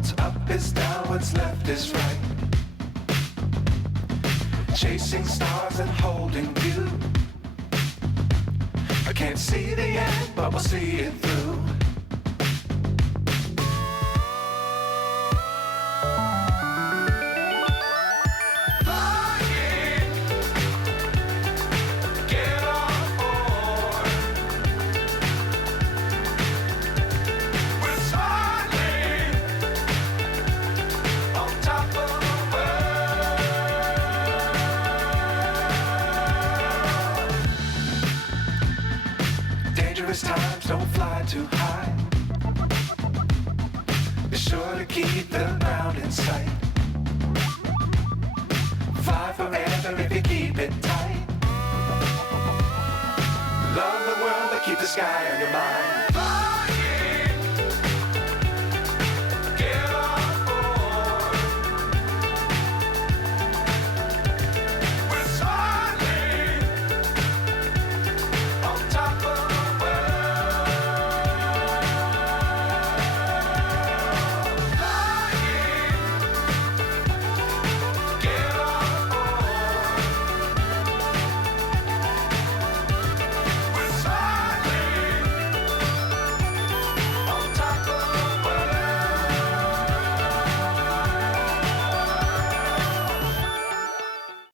What's up is down, what's left is right. Chasing stars and holding you. I can't see the end, but we'll see it through. Times don't fly too high. Be sure to keep the ground in sight. Fly forever if you keep it tight. Love the world but keep the sky on your mind.